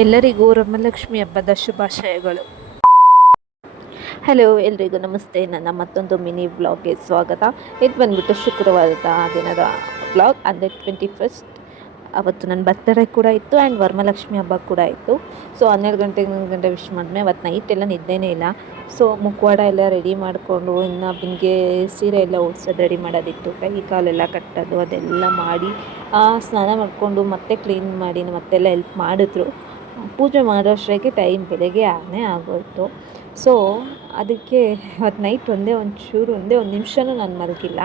ಎಲ್ಲರಿಗೂ ವರಮಹಾಲಕ್ಷ್ಮಿ ಹಬ್ಬದ ಶುಭಾಶಯಗಳು. ಹಲೋ ಎಲ್ರಿಗೂ ನಮಸ್ತೆ. ನನ್ನ ಮತ್ತೊಂದು ಮಿನಿ ವ್ಲಾಗ್ಗೆ ಸ್ವಾಗತ. ಇದು ಬಂದ್ಬಿಟ್ಟು ಶುಕ್ರವಾರದ ದಿನದ ವ್ಲಾಗ್. ಅಂದರೆ 21st. ಅವತ್ತು ನನ್ನ ಬರ್ತಡೇ ಕೂಡ ಇತ್ತು ಆ್ಯಂಡ್ ವರಮಹಾಲಕ್ಷ್ಮಿ ಹಬ್ಬ ಕೂಡ ಇತ್ತು. ಸೊ 12 ಗಂಟೆ ವಿಶ್ ಮಾಡಿದ್ಮೇಲೆ ಅವತ್ತು ನೈಟ್ ಎಲ್ಲ ನಿದ್ದೆನೇ ಇಲ್ಲ. ಸೊ ಮುಖವಾಡ ಎಲ್ಲ ರೆಡಿ ಮಾಡಿಕೊಂಡು ಇನ್ನು ಬಿಂದಿಗೆ ಸೀರೆ ಎಲ್ಲ ಉಡ್ಸೋದು ರೆಡಿ ಮಾಡೋದಿತ್ತು. ಕೈ ಕಾಲೆಲ್ಲ ಕಟ್ಟೋದು ಅದೆಲ್ಲ ಮಾಡಿ ಸ್ನಾನ ಮಾಡಿಕೊಂಡು ಮತ್ತೆ ಕ್ಲೀನ್ ಮಾಡಿ ಮತ್ತೆಲ್ಲ ಹೆಲ್ಪ್ ಮಾಡಿದ್ರು. ಪೂಜೆ ಮಾಡೋಷ್ಟಕ್ಕೆ ಟೈಮ್ ಬೆಳಗ್ಗೆ ಆಗೋಯಿತು. ಸೊ ಅದಕ್ಕೆ ಅವತ್ತು ನೈಟ್ ಒಂದೇ ಒಂದು ನಿಮಿಷನೂ ನಾನು ಮಲಗಿಲ್ಲ.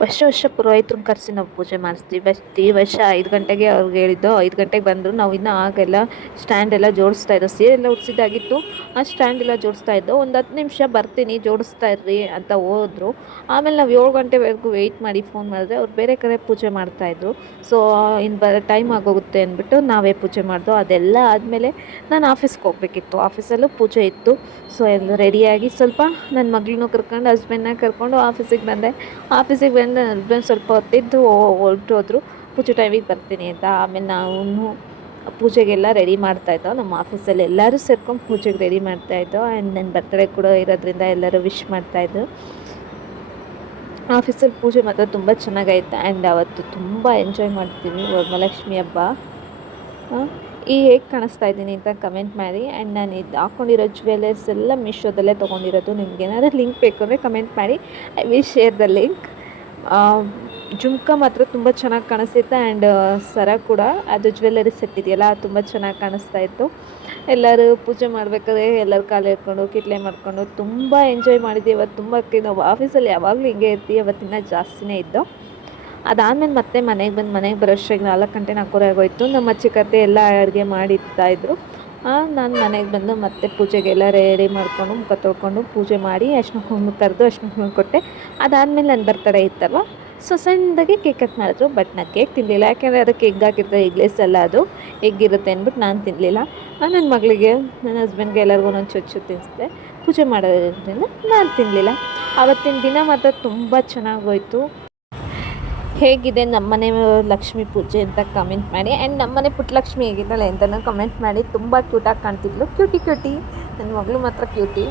ವರ್ಷ ಪುರೋಹಿತರನ್ನ ಕರೆಸಿ ನಾವು ಪೂಜೆ ಮಾಡಿಸ್ತೀವಿ. ಬಟ್ ಈ ವರ್ಷ 5 ಗಂಟೆಗೆ ಅವ್ರಿಗೆ ಹೇಳಿದ್ದು. 5 ಗಂಟೆಗೆ ಬಂದರು. ನಾವು ಇನ್ನೂ ಆಗೆಲ್ಲ ಸ್ಟ್ಯಾಂಡ್ ಎಲ್ಲ ಜೋಡಿಸ್ತಾ ಇದ್ದೋ. ಸೀರೆ ಎಲ್ಲ ಉಡ್ಸಿದ್ದಾಗಿತ್ತು. ಆ ಸ್ಟ್ಯಾಂಡ್ ಎಲ್ಲ ಜೋಡಿಸ್ತಾ ಇದ್ದೋ. ಒಂದು 10 ನಿಮಿಷ ಬರ್ತೀನಿ ಜೋಡಿಸ್ತಾ ಇರ್ರಿ ಅಂತ ಹೋದರು. ಆಮೇಲೆ ನಾವು 7 ಗಂಟೆವರೆಗೂ ವೆಯ್ಟ್ ಮಾಡಿ ಫೋನ್ ಮಾಡಿದ್ರೆ ಅವ್ರು ಬೇರೆ ಕಡೆ ಪೂಜೆ ಮಾಡ್ತಾಯಿದ್ರು. ಸೊ ಇನ್ನು ಟೈಮ್ ಆಗೋಗುತ್ತೆ ಅಂದ್ಬಿಟ್ಟು ನಾವೇ ಪೂಜೆ ಮಾಡಿದೋ. ಅದೆಲ್ಲ ಆದಮೇಲೆ ನಾನು ಆಫೀಸ್ಗೆ ಹೋಗಬೇಕಿತ್ತು. ಆಫೀಸಲ್ಲೂ ಪೂಜೆ ಇತ್ತು. ಸೊ ಎಲ್ಲ ರೆಡಿಯಾಗಿ ಸ್ವಲ್ಪ ನನ್ನ ಮಗಳನ್ನೂ ಕರ್ಕೊಂಡು ಹಸ್ಬೆಂಡ್ನ ಕರ್ಕೊಂಡು ಆಫೀಸಿಗೆ ಬಂದೆ. ಆಫೀಸಿಗೆ ಬಂದು ನನ್ನ ಹಸ್ಬೆಂಡ್ ಸ್ವಲ್ಪ ಹೊತ್ತಿದ್ದು ಹೊರಟೋದ್ರು. ಪೂಜೆ ಟೈಮಿಗೆ ಬರ್ತೀನಿ ಅಂತ. ಆಮೇಲೆ ನಾವು ಪೂಜೆಗೆಲ್ಲ ರೆಡಿ ಮಾಡ್ತಾಯಿದ್ದೋ. ನಮ್ಮ ಆಫೀಸಲ್ಲಿ ಎಲ್ಲರೂ ಸೇರ್ಕೊಂಡು ಪೂಜೆಗೆ ರೆಡಿ ಮಾಡ್ತಾಯಿದ್ದೋ. ಆ್ಯಂಡ್ ನನ್ನ ಬರ್ತಡೇ ಕೂಡ ಇರೋದ್ರಿಂದ ಎಲ್ಲರೂ ವಿಶ್ ಮಾಡ್ತಾಯಿದ್ರು. ಆಫೀಸಲ್ಲಿ ಪೂಜೆ ಮಾತ್ರ ತುಂಬ ಚೆನ್ನಾಗೈತೆ. ಆ್ಯಂಡ್ ಅವತ್ತು ತುಂಬ ಎಂಜಾಯ್ ಮಾಡ್ತೀವಿ ವರಮಹಾಲಕ್ಷ್ಮಿ ಹಬ್ಬ. ಹೇಗೆ ಕಾಣಿಸ್ತಾ ಇದ್ದೀನಿ ಅಂತ ಕಮೆಂಟ್ ಮಾಡಿ. ಆ್ಯಂಡ್ ನಾನು ಇದು ಹಾಕ್ಕೊಂಡಿರೋ ಜ್ಯುವೆಲರ್ಸ್ ಎಲ್ಲ ಮೀಶೋದಲ್ಲೇ ತೊಗೊಂಡಿರೋದು. ನಿಮ್ಗೆ ಏನಾದರೂ ಲಿಂಕ್ ಬೇಕು ಅಂದರೆ ಕಮೆಂಟ್ ಮಾಡಿ. I will share the link. Jhumka ಮಾತ್ರ ತುಂಬ ಚೆನ್ನಾಗಿ ಕಾಣಿಸ್ತಿತ್ತು. ಆ್ಯಂಡ್ ಸರ ಕೂಡ ಅದು ಜ್ಯುವೆಲರಿ ಸೆಟ್ ಇದೆಯಲ್ಲ ಅದು ತುಂಬ ಚೆನ್ನಾಗಿ ಕಾಣಿಸ್ತಾ ಇತ್ತು. ಎಲ್ಲರೂ ಪೂಜೆ ಮಾಡಬೇಕಾದ್ರೆ ಎಲ್ಲರೂ ಕಾಲು ಎಳ್ಕೊಂಡು ಕಿಟ್ಲೆ ಮಾಡಿಕೊಂಡು ತುಂಬ ಎಂಜಾಯ್ ಮಾಡಿದ್ದೀವಿ. ಇವತ್ತು ತುಂಬ ನಾವು ಆಫೀಸಲ್ಲಿ ಯಾವಾಗಲೂ ಹಿಂಗೆ ಇರ್ತೀವಿ. ಅವತ್ತಿನ ಜಾಸ್ತಿನೇ ಇದ್ದು. ಅದಾದಮೇಲೆ ಮತ್ತೆ ಮನೆಗೆ ಬರೋಷ್ಟಿಗೆ 4 ಗಂಟೆ 4:15 ಆಗೋಯಿತು. ನಮ್ಮ ಚಿಕ್ಕತ್ತೆ ಎಲ್ಲ ಅಡುಗೆ ಮಾಡಿರ್ತಾಯಿದ್ರು. ನಾನು ಮನೆಗೆ ಬಂದು ಮತ್ತೆ ಪೂಜೆಗೆಲ್ಲ ರೆಡಿ ಮಾಡಿಕೊಂಡು ಮುಖ ತೊಳ್ಕೊಂಡು ಪೂಜೆ ಮಾಡಿ ಅರಿಶಿನ ಕುಂಕುಮ ಕರೆದು ಅರಿಶಿನ ಕುಂಕುಮ ಕೊಟ್ಟೆ. ಅದಾದಮೇಲೆ ನನ್ನ ಬರ್ತಡೇ ಇತ್ತಲ್ವ. ಸೊ ಸಣ್ಣದಾಗಿ ಕೇಕ್ ಕಟ್ ಮಾಡಿದ್ರು. ಬಟ್ ನಾನು ಕೇಕ್ ತಿನ್ನಲಿಲ್ಲ. ಯಾಕೆಂದರೆ ಅದಕ್ಕೆ ಎಗ್ ಹಾಕಿರ್ತಾರೆ. ಎಗ್ಲೆಸ್ ಅಲ್ಲ ಅದು, ಎಗ್ ಇರುತ್ತೆ ಅಂದ್ಬಿಟ್ಟು ನಾನು ತಿನ್ನಲಿಲ್ಲ. ನನ್ನ ಮಗಳಿಗೆ ನನ್ನ ಹಸ್ಬೆಂಡ್ಗೆ ಎಲ್ಲರಿಗೂ ಒಂದೊಂದು ಚುಚ್ಚು ತಿನ್ನಿಸಿದೆ. ಪೂಜೆ ಮಾಡೋದ್ರಿಂದ ನಾನು ತಿನ್ನಲಿಲ್ಲ. ಆವತ್ತಿನ ದಿನ ಮಾತ್ರ ತುಂಬ ಚೆನ್ನಾಗೋಯಿತು. ಹೇಗಿದೆ ನಮ್ಮನೆ ಲಕ್ಷ್ಮೀ ಪೂಜೆ ಅಂತ ಕಮೆಂಟ್ ಮಾಡಿ. ಆ್ಯಂಡ್ ನಮ್ಮನೆ ಪುಟ್ಟಲಕ್ಷ್ಮಿ ಹೇಗಿದ್ದಾಳೆ ಅಂತಲೂ ಕಮೆಂಟ್ ಮಾಡಿ. ತುಂಬ ಕ್ಯೂಟಾಗಿ ಕಾಣ್ತಿದ್ಲು. ಕ್ಯೂಟಿ ನನ್ನ ಮಗಳು ಮಾತ್ರ ಕ್ಯೂಟಿ.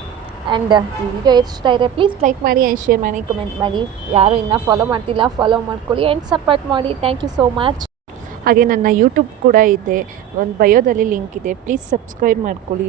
ಆ್ಯಂಡ್ ಈ ವಿಡಿಯೋ ಇಷ್ಟ ಇದ್ದರೆ ಪ್ಲೀಸ್ ಲೈಕ್ ಮಾಡಿ ಆ್ಯಂಡ್ ಶೇರ್ ಮಾಡಿ, ಕಮೆಂಟ್ ಮಾಡಿ. ಯಾರು ಇನ್ನೂ ಫಾಲೋ ಮಾಡ್ತಿಲ್ಲ ಫಾಲೋ ಮಾಡ್ಕೊಳ್ಳಿ ಆ್ಯಂಡ್ ಸಪೋರ್ಟ್ ಮಾಡಿ. Thank you so much. ಹಾಗೆ ನನ್ನ ಯೂಟ್ಯೂಬ್ ಕೂಡ ಇದೆ. ಒಂದು ಬಯೋದಲ್ಲಿ ಲಿಂಕ್ ಇದೆ. ಪ್ಲೀಸ್ ಸಬ್ಸ್ಕ್ರೈಬ್ ಮಾಡ್ಕೊಳ್ಳಿ.